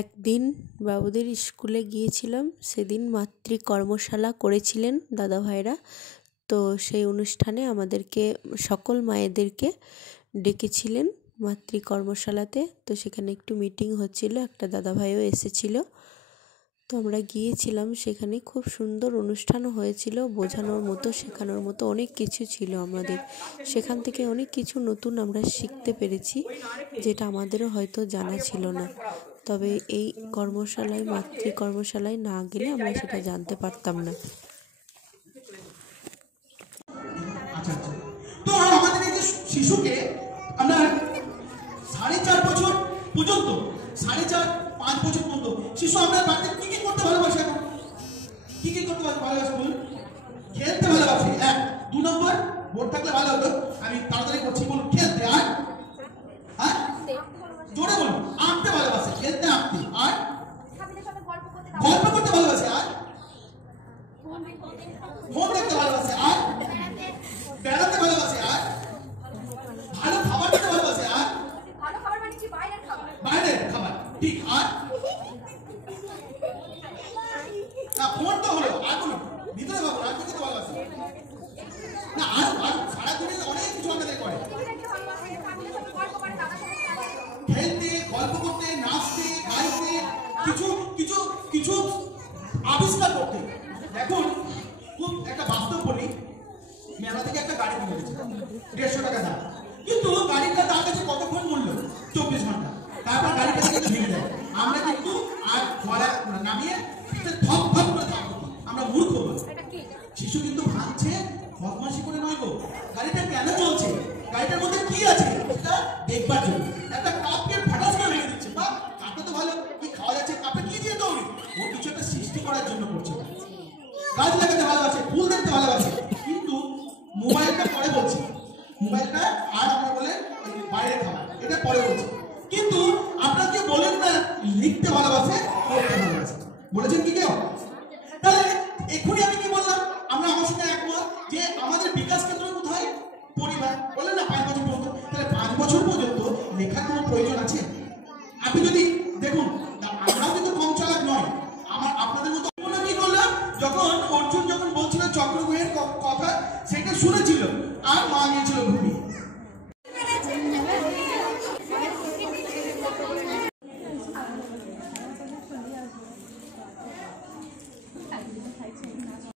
একদিন বাবুদের স্কুলে গিয়েছিলাম, সেদিন মাতৃকর্মশালা করেছিলেন দাদাভাইরা। তো সেই অনুষ্ঠানে আমাদেরকে সকল মায়েদেরকে ডেকেছিলেন মাতৃকর্মশালাতে। তো সেখানে একটু মিটিং হচ্ছিল, একটা দাদাভাইও এসেছিল। তো আমরা গিয়েছিলাম, সেখানে খুব সুন্দর অনুষ্ঠানও হয়েছিল, বোঝানোর মতো শেখানোর মতো অনেক কিছু ছিল আমাদের। সেখান থেকে অনেক কিছু নতুন আমরা শিখতে পেরেছি, যেটা আমাদেরও হয়তো জানা ছিল না। তবে এই কর্মশালায় মাতৃকর্মশালায় না গেলে আমরা সেটা জানতে পারতাম না। আচ্ছা আচ্ছা, তো আমাদের এই যে শিশুকে আমরা 4.5 বছর পর্যন্ত 4.5-5 বছর পর্যন্ত শিশু আমরা বাড়িতে কি কি করতে ভালোবাসে? এখন কি কি করতে ভালোবাসে বলুন? খেলতে ভালোবাসে। 1-2 নম্বর বোর্ড থাকলে ভালো হতো, আমি তাড়াতাড়ি করছি। বলুন খেলতে, আর জোরে বলুন। আঁকতে ভালোবাসে, খেলতে আঁকতে, আর গল্প করতে ভালোবাসে, আর ফোন দেখতে ভালোবাসে, আর বেড়াতে ভালোবাসে, আর ভালো খাবার খেতে ভালোবাসে, আর ভালো খাবার মানে কি? বাইরের খাবার, ঠিক। আর না, ফোন তো হলো, আর কোনো ভিতরে ভাবো, আর খেতে ভালোবাসে না, আর সারা দিনে অনেক কিছু আমাদের করে। খেলতে, গল্প করতে, নাচতে, গাইতে, কিছু কিছু কিছু আবিষ্কার করতে। এখন খুব একটা বাস্তব বলি, মেলা থেকে একটা গাড়ি কিনে এনেছে, 150 টাকা দাম। কিন্তু গাড়িটা তার কাছে কতক্ষণ মূল্য? 24 ঘন্টা। তারপর গাড়িটা কিন্তু ভেঙে যায়। আমরা কিন্তু আর ঘোড়া নামিয়ে থপ থপ করে থাকবো, আমরা মূর্খ বলি। শিশু কিন্তু ভাঙছে বদমাশি করে নয় গো, গাড়িটা কেন চলছে, গাড়িটার মধ্যে কি আছে সেটা দেখবার জন্য। একটা কাপকে ফাটাস করে ভেঙে দিচ্ছে, বা কাপটা তো ভালো, কি খাওয়া যাচ্ছে, কাপে কি দিয়ে দৌড়ি, ও কিছু একটা সৃষ্টি করার জন্য করছে। গাছ লাগাতে ভালোবাসে, ফুল দেখতে ভালোবাসে, কিন্তু মোবাইলটা পরে বলছি, মোবাইলটা আর আমরা বলে বাইরে খাবার, এটা পরে বলছি। কিন্তু আপনারা কেউ বলেন না লিখতে ভালোবাসে, পড়তে ভালোবাসে, বলেছেন কি কেউ? তাহলে এক্ষুনি আমি কি বললাম? আমরা আমার সঙ্গে একমত যে আমাদের বিকাশ কেন্দ্র কোথায়? পরিবার। বললেন না 5 বছর পর্যন্ত। তাহলে 5 বছর পর্যন্ত লেখার কোনো প্রয়োজন আছে? আপনি যদি দেখুন, আমরাও কিন্তু কম চালাক নয়, আপনাদের মতো কি করলাম, যখন অর্জুন যখন বলছিল চক্রব্যূহের কথা, সেটা শুনেছিল আর মা গিয়েছিল ঘুমিয়ে।